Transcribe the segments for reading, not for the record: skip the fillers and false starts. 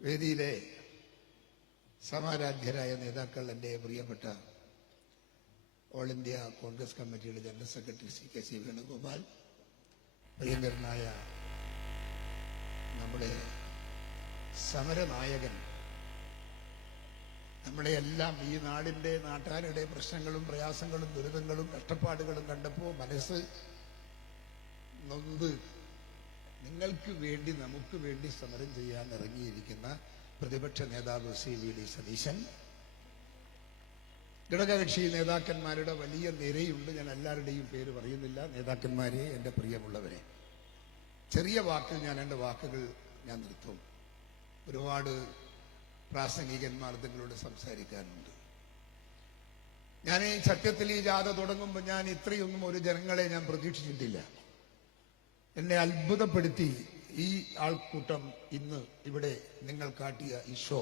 വേദിയിലെ സമാരാധ്യരായ നേതാക്കൾ, എൻ്റെ പ്രിയപ്പെട്ട ഓൾ ഇന്ത്യ കോൺഗ്രസ് കമ്മിറ്റിയുടെ ജനറൽ സെക്രട്ടറി CK വേണുഗോപാൽ, പ്രിയങ്കരനായ നമ്മുടെ സമരനായകൻ, നമ്മുടെ എല്ലാം ഈ നാടിൻ്റെ നാട്ടുകാരുടെ പ്രശ്നങ്ങളും പ്രയാസങ്ങളും ദുരിതങ്ങളും കഷ്ടപ്പാടുകളും കണ്ടപ്പോൾ മനസ്സ് നൊന്ത് നിങ്ങൾക്ക് വേണ്ടി നമുക്ക് വേണ്ടി സമരം ചെയ്യാൻ ഇറങ്ങിയിരിക്കുന്ന പ്രതിപക്ഷ നേതാവ് VD സതീശൻ, ഘടകകക്ഷി നേതാക്കന്മാരുടെ വലിയ നിരയുണ്ട്. ഞാൻ എല്ലാവരുടെയും പേര് പറയുന്നില്ല. നേതാക്കന്മാരെ, എൻ്റെ പ്രിയമുള്ളവരെ, ചെറിയ വാക്കിൽ ഞാൻ എൻ്റെ വാക്കുകൾ നിർത്തും. ഒരുപാട് പ്രാസംഗികന്മാർ നിങ്ങളോട് സംസാരിക്കാനുണ്ട്. ഞാൻ ഈ സത്യത്തിൽ ഈ ജാഥ തുടങ്ങുമ്പോൾ ഞാൻ ഇത്രയൊന്നും ഒരു ജനങ്ങളെ ഞാൻ പ്രതീക്ഷിച്ചിട്ടില്ല. എന്നെ അത്ഭുതപ്പെടുത്തി ഈ ആൾക്കൂട്ടം ഇന്ന് ഇവിടെ നിങ്ങൾ കാട്ടിയ ഈ ഷോ.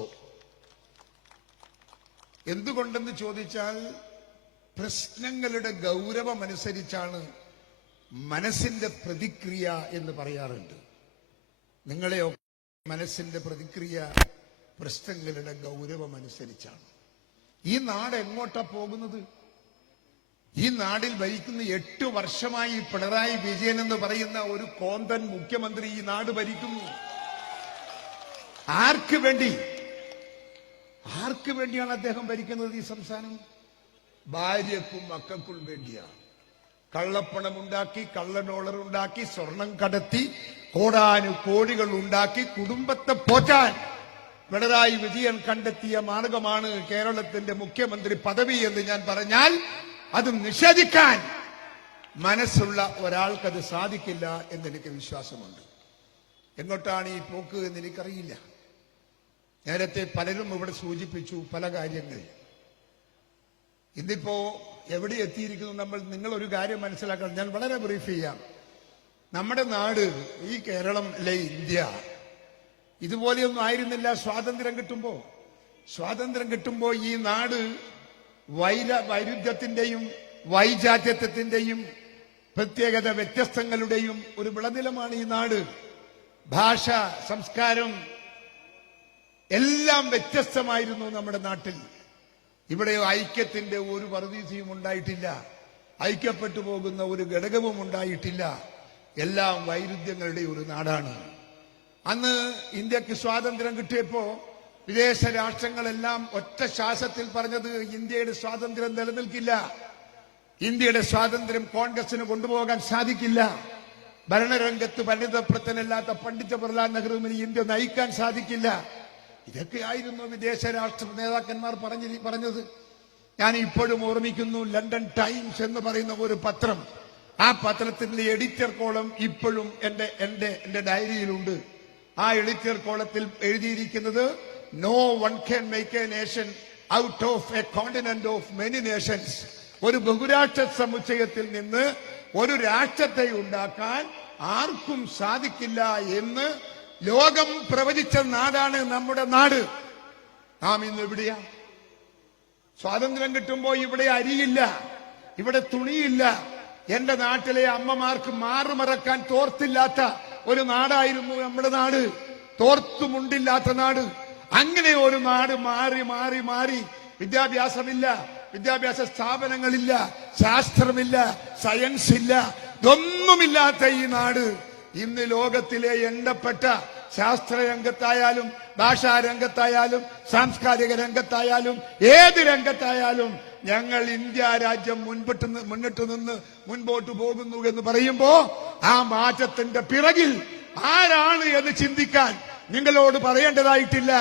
എന്തുകൊണ്ടെന്ന് ചോദിച്ചാൽ, പ്രശ്നങ്ങളുടെ ഗൗരവമനുസരിച്ചാണ് മനസ്സിന്റെ പ്രതിക്രിയ എന്ന് പറയാറുണ്ട്. നിങ്ങളെയൊക്കെ മനസ്സിന്റെ പ്രതിക്രിയ പ്രശ്നങ്ങളുടെ ഗൗരവമനുസരിച്ചാണ്. ഈ നാട് എങ്ങോട്ടാ പോകുന്നത്? ഈ നാടിൽ ഭരിക്കുന്ന 8 വർഷമായി പിണറായി വിജയൻ എന്ന് പറയുന്ന ഒരു കോന്തൻ മുഖ്യമന്ത്രി ഈ നാട് ഭരിക്കുന്നു. ആർക്ക് വേണ്ടിയാണ് അദ്ദേഹം ഭരിക്കുന്നത് ഈ സംസ്ഥാനം? ഭാര്യക്കും മക്കൾക്കും വേണ്ടിയാണ്. കള്ളപ്പണം ഉണ്ടാക്കി, കള്ളഡോളർ ഉണ്ടാക്കി, സ്വർണം കടത്തി, കോടാനുകോടികൾ ഉണ്ടാക്കി കുടുംബത്തെ പോറ്റാൻ പിണറായി വിജയൻ കണ്ടെത്തിയ മാർഗമാണ് കേരളത്തിന്റെ മുഖ്യമന്ത്രി പദവി എന്ന് ഞാൻ പറഞ്ഞാൽ അത് നിഷേധിക്കാൻ മനസ്സുള്ള ഒരാൾക്കത് സാധിക്കില്ല എന്നെനിക്ക് വിശ്വാസമുണ്ട്. എങ്ങോട്ടാണ് ഈ പോക്ക് എന്ന് എനിക്കറിയില്ല. നേരത്തെ പലരും ഇവിടെ സൂചിപ്പിച്ചു പല കാര്യങ്ങൾ. ഇന്നിപ്പോ എവിടെ എത്തിയിരിക്കുന്നു നിങ്ങളൊരു കാര്യം മനസ്സിലാക്കണം. ഞാൻ വളരെ ബ്രീഫ് ചെയ്യാം. നമ്മുടെ നാട്, ഈ കേരളം അല്ലെ ഇന്ത്യ, ഇതുപോലെയൊന്നും ആയിരുന്നില്ല സ്വാതന്ത്ര്യം കിട്ടുമ്പോ ഈ നാട് വൈരുദ്ധ്യത്തിന്റെയും വൈജാത്യത്വത്തിന്റെയും പ്രത്യേകത വ്യത്യസ്തങ്ങളുടെയും ഒരു വിളനിലമാണ് ഈ നാട്. ഭാഷ, സംസ്കാരം എല്ലാം വ്യത്യസ്തമായിരുന്നു നമ്മുടെ നാട്ടിൽ. ഇവിടെ ഐക്യത്തിന്റെ ഒരു പറുദീസയും ഉണ്ടായിട്ടില്ല. ഐക്യപ്പെട്ടു പോകുന്ന ഒരു ഘടകവും ഉണ്ടായിട്ടില്ല. എല്ലാം വൈരുദ്ധ്യങ്ങളുടെ ഒരു നാടാണ്. അന്ന് ഇന്ത്യക്ക് സ്വാതന്ത്ര്യം കിട്ടിയപ്പോ വിദേശ രാഷ്ട്രങ്ങളെല്ലാം ഒറ്റ ശ്വാസത്തിൽ പറഞ്ഞത് ഇന്ത്യയുടെ സ്വാതന്ത്ര്യം നിലനിൽക്കില്ല, ഇന്ത്യയുടെ സ്വാതന്ത്ര്യം കോൺഗ്രസിന് കൊണ്ടുപോകാൻ സാധിക്കില്ല, ഭരണരംഗത്ത് പരിണിതപ്രജ്ഞനല്ലാത്ത പണ്ഡിറ്റ് ജവഹർലാൽ നെഹ്റുവിന് ഇന്ത്യ നയിക്കാൻ സാധിക്കില്ല. ഇതൊക്കെയായിരുന്നു വിദേശ രാഷ്ട്ര നേതാക്കന്മാർ പറഞ്ഞത്. ഞാൻ ഇപ്പോഴും ഓർമ്മിക്കുന്നു, ലണ്ടൻ ടൈംസ് എന്ന് പറയുന്ന ഒരു പത്രം, ആ പത്രത്തിന്റെ എഡിറ്റർ കോളം ഇപ്പോഴും എന്റെ ഡയറിയിലുണ്ട്. ആ എഡിറ്റർ കോളത്തിൽ എഴുതിയിരിക്കുന്നത്, "No one can make a nation out of a continent of many nations." ഒരു ബഹുരാഷ്ട്ര സമുച്ചയത്തിൽ നിന്ന് ഒരു രാഷ്ട്രത്തെ ഉണ്ടാക്കാൻ ആർക്കും സാധിക്കില്ല എന്ന് ലോകം പ്രവചിച്ച നാടാണ് നമ്മുടെ നാട്. നാം ഇന്ന് എവിടെയാ? സ്വാതന്ത്ര്യം കിട്ടുമ്പോ ഇവിടെ അരിയില്ല, ഇവിടെ തുണിയില്ല. എന്റെ നാട്ടിലെ അമ്മമാർക്ക് മാറുമറക്കാൻ തോർത്തില്ലാത്ത ഒരു നാടായിരുന്നു നമ്മുടെ നാട്, തോർത്തുമുണ്ടില്ലാത്ത നാട്. അങ്ങനെ ഒരു നാട് മാറി മാറി മാറി വിദ്യാഭ്യാസമില്ല, വിദ്യാഭ്യാസ സ്ഥാപനങ്ങളില്ല, ശാസ്ത്രമില്ല, സയൻസ് ഇല്ല, ഇതൊന്നുമില്ലാത്ത ഈ നാട് ഇന്ന് ലോകത്തിലെ എണ്ണപ്പെട്ട ശാസ്ത്രരംഗത്തായാലും ഭാഷാരംഗത്തായാലും സാംസ്കാരിക രംഗത്തായാലും ഏത് രംഗത്തായാലും ഞങ്ങൾ ഇന്ത്യ രാജ്യം മുന്നിട്ട് നിന്ന് മുൻപോട്ട് പോകുന്നു എന്ന് പറയുമ്പോ ആ മാറ്റത്തിന്റെ പിറകിൽ ആരാണ് എന്ന് ചിന്തിക്കാൻ നിങ്ങളോട് പറയേണ്ടതായിട്ടില്ല.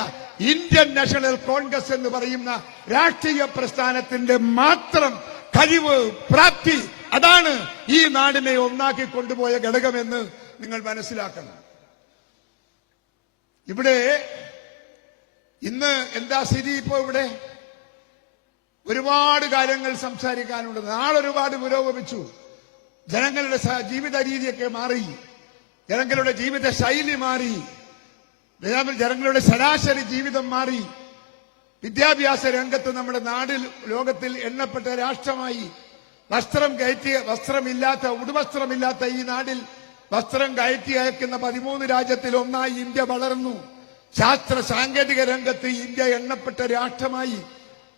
ഇന്ത്യൻ നാഷണൽ കോൺഗ്രസ് എന്ന് പറയുന്ന രാഷ്ട്രീയ പ്രസ്ഥാനത്തിന്റെ മാത്രം കഴിവ്, പ്രാപ്തി, അതാണ് ഈ നാടിനെ ഒന്നാക്കി കൊണ്ടുപോയ ഘടകമെന്ന് നിങ്ങൾ മനസ്സിലാക്കണം. ഇവിടെ ഇന്ന് എന്താ സ്ഥിതി? ഇപ്പോ ഇവിടെ ഒരുപാട് കാര്യങ്ങൾ സംസാരിക്കാനുണ്ട്. നാളെ ഒരുപാട് പുരോഗമിച്ചു. ജനങ്ങളുടെ ജീവിത രീതിയൊക്കെ മാറി, ജനങ്ങളുടെ ജീവിത ശൈലി മാറി, ജനങ്ങളുടെ ശരാശരി ജീവിതം മാറി. വിദ്യാഭ്യാസ രംഗത്ത് നമ്മുടെ നാടിൽ ലോകത്തിൽ എണ്ണപ്പെട്ട രാഷ്ട്രമായി. വസ്ത്രമില്ലാത്ത ഉടുവസ്ത്രമില്ലാത്ത ഈ നാടിൽ വസ്ത്രം കയറ്റി അയക്കുന്ന 13 രാജ്യത്തിൽ ഒന്നായി ഇന്ത്യ വളർന്നു. ശാസ്ത്ര സാങ്കേതിക രംഗത്ത് ഇന്ത്യ എണ്ണപ്പെട്ട രാഷ്ട്രമായി.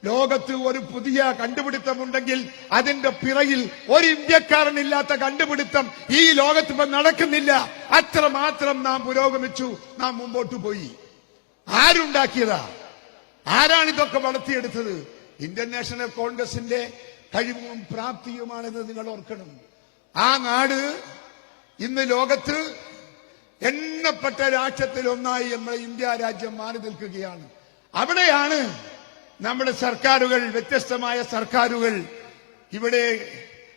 ലോകത്ത് ഒരു പുതിയ കണ്ടുപിടുത്തമുണ്ടെങ്കിൽ അതിന്റെ പിറകിൽ ഒരു ഇന്ത്യക്കാരനില്ലാത്ത കണ്ടുപിടുത്തം ഈ ലോകത്ത് ഇപ്പം നടക്കുന്നില്ല. അത്രമാത്രം നാം പുരോഗമിച്ചു, നാം മുമ്പോട്ട് പോയി. ആരുണ്ടാക്കിയതാ? ആരാണിതൊക്കെ വളർത്തിയെടുത്തത്? ഇന്ത്യൻ നാഷണൽ കോൺഗ്രസിന്റെ കഴിവും പ്രാപ്തിയുമാണെന്ന് നിങ്ങൾ ഓർക്കണം. ആ നാട് ഇന്ന് ലോകത്ത് എണ്ണപ്പെട്ട രാഷ്ട്രത്തിൽ ഒന്നായി നമ്മുടെ ഇന്ത്യ രാജ്യം മാറി നിൽക്കുകയാണ്. അവിടെയാണ് നമ്മുടെ സർക്കാരുകൾ, വ്യത്യസ്തമായ സർക്കാരുകൾ ഇവിടെ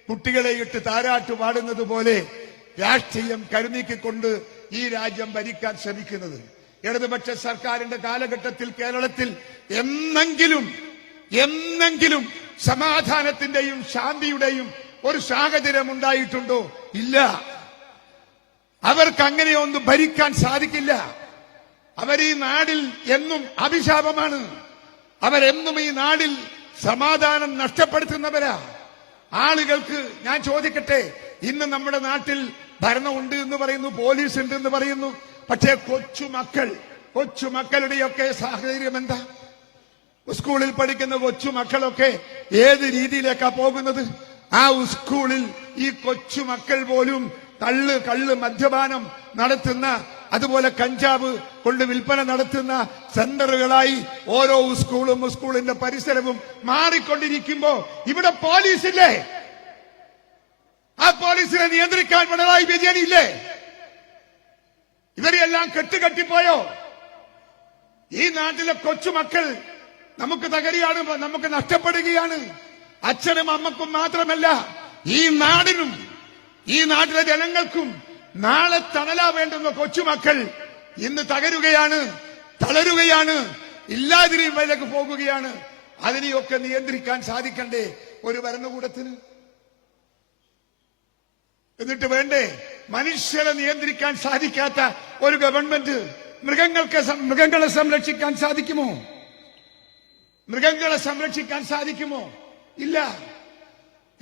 കുട്ടികളെ ഇട്ട് താരാട്ട് പാടുന്നത് പോലെ രാഷ്ട്രീയം കരുനീക്കിക്കൊണ്ട് ഈ രാജ്യം ഭരിക്കാൻ ശ്രമിക്കുന്നത്. ഇടതുപക്ഷ സർക്കാരിന്റെ കാലഘട്ടത്തിൽ കേരളത്തിൽ എന്നെങ്കിലും സമാധാനത്തിന്റെയും ശാന്തിയുടെയും ഒരു സാഹചര്യം ഉണ്ടായിട്ടുണ്ടോ? ഇല്ല. അവർക്ക് അങ്ങനെയൊന്നും ഭരിക്കാൻ സാധിക്കില്ല. അവർ ഈ നാടിൽ എന്നും അഭിശാപമാണ്. അവരെന്നും ഈ നാടിൽ സമാധാനം നഷ്ടപ്പെടുത്തുന്നവരാ. ആളുകൾക്ക് ഞാൻ ചോദിക്കട്ടെ, ഇന്ന് നമ്മുടെ നാട്ടിൽ ഭരണമുണ്ട് എന്ന് പറയുന്നു, പോലീസ് ഉണ്ട് എന്ന് പറയുന്നു. പക്ഷേ കൊച്ചുമക്കളുടെയൊക്കെ സാഹചര്യം എന്താ? സ്കൂളിൽ പഠിക്കുന്ന കൊച്ചുമക്കളൊക്കെ ഏത് രീതിയിലേക്കാ പോകുന്നത്? ആ സ്കൂളിൽ ഈ കൊച്ചുമക്കൾ പോലും കള്ള് മദ്യപാനം നടത്തുന്ന, അതുപോലെ കഞ്ചാവ് കൊണ്ട് വിൽപ്പന നടത്തുന്ന സെന്ററുകളായി ഓരോ സ്കൂളിന്റെ പരിസരവും മാറിക്കൊണ്ടിരിക്കുമ്പോ ഇവിടെ പോലീസില്ലേ? ആ പോലീസിനെ നിയന്ത്രിക്കാൻ പിണറായി വിജയൻ ഇല്ലേ? ഇവരെല്ലാം കെട്ടുകെട്ടിപ്പോയോ? ഈ നാട്ടിലെ കൊച്ചുമക്കൾ നമുക്ക് തകരുകയാണ്, നമുക്ക് നഷ്ടപ്പെടുകയാണ്. അച്ഛനും അമ്മക്കും മാത്രമല്ല, ഈ നാടിനും ഈ നാട്ടിലെ ജനങ്ങൾക്കും നാളെ തണലാ വേണ്ടുന്ന കൊച്ചുമക്കൾ ഇന്ന് തളരുകയാണ്, ഇല്ലാതിരിലേക്ക് പോകുകയാണ്. അതിനെയൊക്കെ നിയന്ത്രിക്കാൻ സാധിക്കണ്ടേ ഒരു ഭരണകൂടത്തിന്? എന്നിട്ട് വേണ്ടേ മനുഷ്യരെ നിയന്ത്രിക്കാൻ സാധിക്കാത്ത ഒരു ഗവൺമെന്റ്? മൃഗങ്ങളെ സംരക്ഷിക്കാൻ സാധിക്കുമോ? ഇല്ല.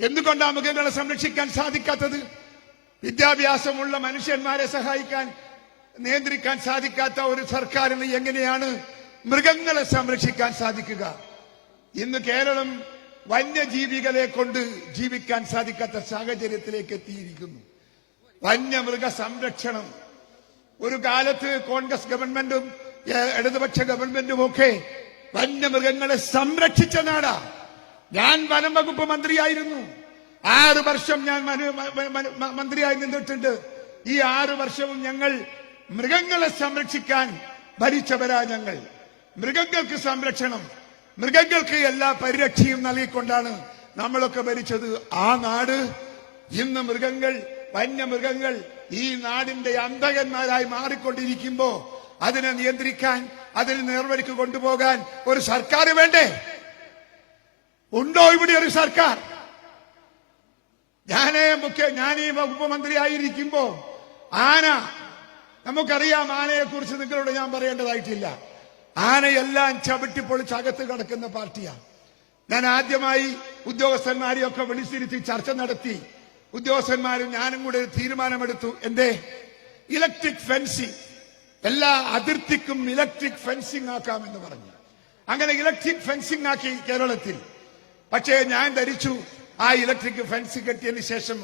എന്തുകൊണ്ടാണ് മൃഗങ്ങളെ സംരക്ഷിക്കാൻ സാധിക്കാത്തത്? വിദ്യാഭ്യാസമുള്ള മനുഷ്യന്മാരെ സഹായിക്കാൻ, നിയന്ത്രിക്കാൻ സാധിക്കാത്ത ഒരു സർക്കാരിന് എങ്ങനെയാണ് മൃഗങ്ങളെ സംരക്ഷിക്കാൻ സാധിക്കുക? ഇന്ന് കേരളം വന്യജീവികളെ കൊണ്ട് ജീവിക്കാൻ സാധിക്കാത്ത സാഹചര്യത്തിലേക്ക് എത്തിയിരിക്കുന്നു. വന്യമൃഗ സംരക്ഷണം ഒരു കാലത്ത് കോൺഗ്രസ് ഗവൺമെന്റും ഇടതുപക്ഷ ഗവൺമെന്റും ഒക്കെ വന്യമൃഗങ്ങളെ സംരക്ഷിച്ച നാടാ. ഞാൻ വനം വകുപ്പ് മന്ത്രിയായിരുന്നു. 6 വർഷം ഞാൻ മന്ത്രിയായി നിന്നിട്ടുണ്ട്. ഈ 6 വർഷവും ഞങ്ങൾ മൃഗങ്ങളെ സംരക്ഷിക്കാൻ ഭരിച്ചവരാ. ഞങ്ങൾ മൃഗങ്ങൾക്ക് സംരക്ഷണം, മൃഗങ്ങൾക്ക് എല്ലാ പരിരക്ഷയും നൽകിക്കൊണ്ടാണ് നമ്മളൊക്കെ ഭരിച്ചത്. ആ നാട് ഇന്ന് വന്യമൃഗങ്ങൾ ഈ നാടിന്റെ അന്തകന്മാരായി മാറിക്കൊണ്ടിരിക്കുമ്പോ അതിനെ നിയന്ത്രിക്കാൻ, അതിന് നേർവഴിക്ക് കൊണ്ടുപോകാൻ ഒരു സർക്കാർ വേണ്ടേ? ഉണ്ടോ ഇവിടെ ഒരു സർക്കാർ? ഞാൻ ഈ വകുപ്പ് മന്ത്രിയായിരിക്കുമ്പോ നമുക്കറിയാം, ആനയെ കുറിച്ച് നിങ്ങളോട് ഞാൻ പറയേണ്ടതായിട്ടില്ല. ആനയെല്ലാം ചവിട്ടിപ്പൊളിച്ച് അകത്ത് കിടക്കുന്ന പാർട്ടിയാണ്. ഞാൻ ആദ്യമായി ഉദ്യോഗസ്ഥന്മാരെയൊക്കെ വിളിച്ചിരുത്തി ചർച്ച നടത്തി. ഉദ്യോഗസ്ഥന്മാരും ഞാനും കൂടെ തീരുമാനമെടുത്തു. ഇലക്ട്രിക് ഫെൻസിങ്, എല്ലാ അതിർത്തിക്കും ഇലക്ട്രിക് ഫെൻസിങ് ആക്കാമെന്ന് പറഞ്ഞു. അങ്ങനെ ഇലക്ട്രിക് ഫെൻസിങ് ആക്കി കേരളത്തിൽ. പക്ഷേ ഞാൻ ധരിച്ചു ആ ഇലക്ട്രിക് ഫെൻസ് കെട്ടിയതിന് ശേഷം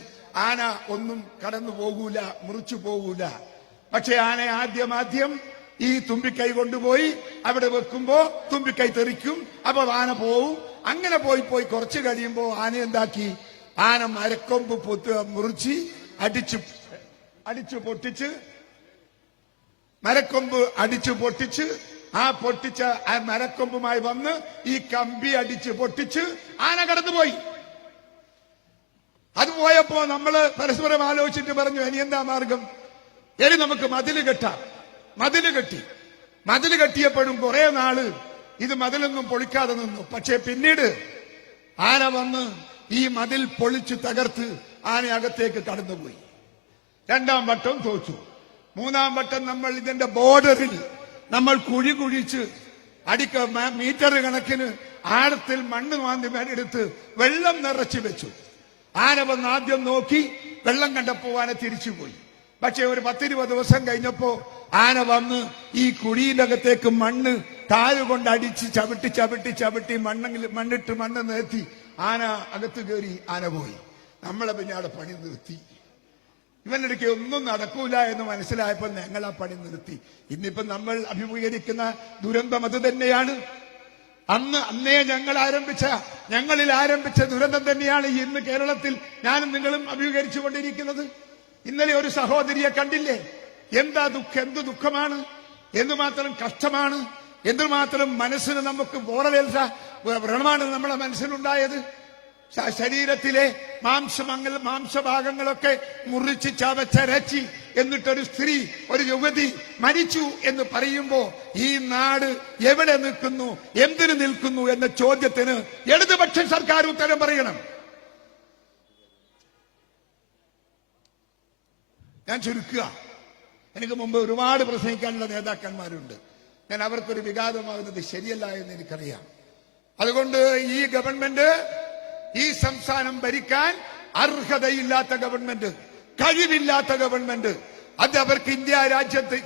ആന ഒന്നും കടന്നു പോകൂല, മുറിച്ചു പോകൂല. പക്ഷേ ആന ആദ്യം ഈ തുമ്പിക്കൈ കൊണ്ടുപോയി അവിടെ വെക്കുമ്പോ തുമ്പിക്കൈ തെറിക്കും, അപ്പൊ ആന പോവും. അങ്ങനെ പോയി കുറച്ച് കഴിയുമ്പോ ആന എന്താക്കി? ആന മരക്കൊമ്പ് മുറിച്ച് അടിച്ചു പൊട്ടിച്ച് ആ പൊട്ടിച്ച ആ മരക്കൊമ്പുമായി വന്ന് ഈ കമ്പി അടിച്ച് പൊട്ടിച്ച് ആന കടന്നുപോയി. അത് പോയപ്പോ നമ്മള് പരസ്പരം ആലോചിച്ചിട്ട് പറഞ്ഞു, ഇനി എന്താ മാർഗം? ഇനി നമുക്ക് മതില് കെട്ടാം. മതില് കെട്ടിയപ്പോഴും കുറെ നാള് ഇത് മതിലൊന്നും പൊളിക്കാതെ നിന്നു. പക്ഷെ പിന്നീട് ആന വന്ന് ഈ മതിൽ പൊളിച്ച് തകർത്ത് ആന അകത്തേക്ക് കടന്നുപോയി. 2ാം വട്ടം തോറ്റു. 3ാം വട്ടം നമ്മൾ ഇതിന്റെ ബോർഡറിൽ നമ്മൾ കുഴിച്ച് മീറ്റർ കണക്കിന് ആഴത്തിൽ മണ്ണ് മാന്തി എടുത്ത് വെള്ളം നിറച്ചു വെച്ചു. ആന വന്ന് ആദ്യം നോക്കി, വെള്ളം കണ്ടപ്പോ ആന തിരിച്ചുപോയി. പക്ഷെ ഒരു 10-20 ദിവസം കഴിഞ്ഞപ്പോ ആന വന്ന് ഈ കുഴിയിലകത്തേക്ക് മണ്ണ് കാലുകൊണ്ട് അടിച്ച് ചവിട്ടി ചവിട്ടി ചവിട്ടി മണ്ണിട്ട് മണ്ണ് നിർത്തി ആന അകത്ത് കയറി ആന പോയി. നമ്മളെ പിന്നെ അവിടെ പണി നിർത്തി. ഇവനിടയ്ക്ക് ഒന്നും നടക്കൂല എന്ന് മനസ്സിലായപ്പോൾ ഞങ്ങൾ ആ പണി നിർത്തി. ഇന്നിപ്പോ നമ്മൾ അഭിമുഖീകരിക്കുന്ന ദുരന്തം അത് തന്നെയാണ്. അന്നേ ഞങ്ങളിൽ ആരംഭിച്ച ദുരന്തം തന്നെയാണ് ഇന്ന് കേരളത്തിൽ ഞാനും നിങ്ങളും അഭിമുഖീകരിച്ചു കൊണ്ടിരിക്കുന്നത്. ഇന്നലെ ഒരു സഹോദരിയെ കണ്ടില്ലേ? എന്ത് ദുഃഖമാണ്, എന്തുമാത്രം കഷ്ടമാണ്, എന്തുമാത്രം മനസ്സിന് നമുക്ക് ബോറലേൽച്ച വ്രണമാണ് നമ്മുടെ മനസ്സിലുണ്ടായത്. ശരീരത്തിലെ മാംസഭാഗങ്ങളൊക്കെ മുറിച്ച് ചവച്ചരച്ചി എന്നിട്ടൊരു സ്ത്രീ, ഒരു യുവതി മരിച്ചു എന്ന് പറയുമ്പോ ഈ നാട് എവിടെ നിൽക്കുന്നു, എന്തിനു നിൽക്കുന്നു എന്ന ചോദ്യത്തിന് ഇടതുപക്ഷ സർക്കാർ ഉത്തരം പറയണം. ഞാൻ ചുരുക്കുക. എനിക്ക് മുമ്പ് ഒരുപാട് പ്രസംഗിക്കാനുള്ള നേതാക്കന്മാരുണ്ട്. ഞാൻ അവർക്കൊരു വിഘാതമാകുന്നത് ശരിയല്ല എന്ന് എനിക്കറിയാം. അതുകൊണ്ട് ഈ ഗവൺമെന്റ്, ഈ സംസ്ഥാനം ഭരിക്കാൻ അർഹതയില്ലാത്ത ഗവൺമെന്റ്, കഴിവില്ലാത്ത ഗവൺമെന്റ്, അത് അവർക്ക് ഇന്ത്യ രാജ്യത്ത്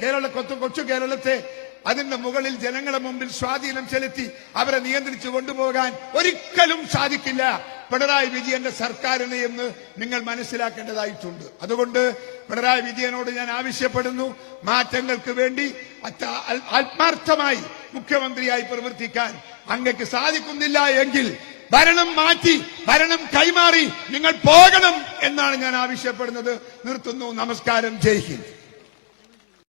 കൊച്ചു കേരളത്തെ അതിന്റെ മുകളിൽ ജനങ്ങളുടെ മുമ്പിൽ സ്വാധീനം ചെലുത്തി അവരെ നിയന്ത്രിച്ചു കൊണ്ടുപോകാൻ ഒരിക്കലും സാധിക്കില്ല പിണറായി വിജയന്റെ സർക്കാരിനെ എന്ന് നിങ്ങൾ മനസ്സിലാക്കേണ്ടതായിട്ടുണ്ട്. അതുകൊണ്ട് പിണറായി വിജയനോട് ഞാൻ ആവശ്യപ്പെടുന്നു, മാറ്റങ്ങൾക്ക് വേണ്ടി ആത്മാർത്ഥമായി മുഖ്യമന്ത്രിയായി പ്രവർത്തിക്കാൻ അങ്ങക്ക് സാധിക്കുന്നില്ല എങ്കിൽ ഭരണം മാറ്റി, ഭരണം കൈമാറി നിങ്ങൾ പോകണം എന്നാണ് ഞാൻ ആവശ്യപ്പെടുന്നത്. നിർത്തുന്നു. നമസ്കാരം. ജയ് ഹിന്ദ്.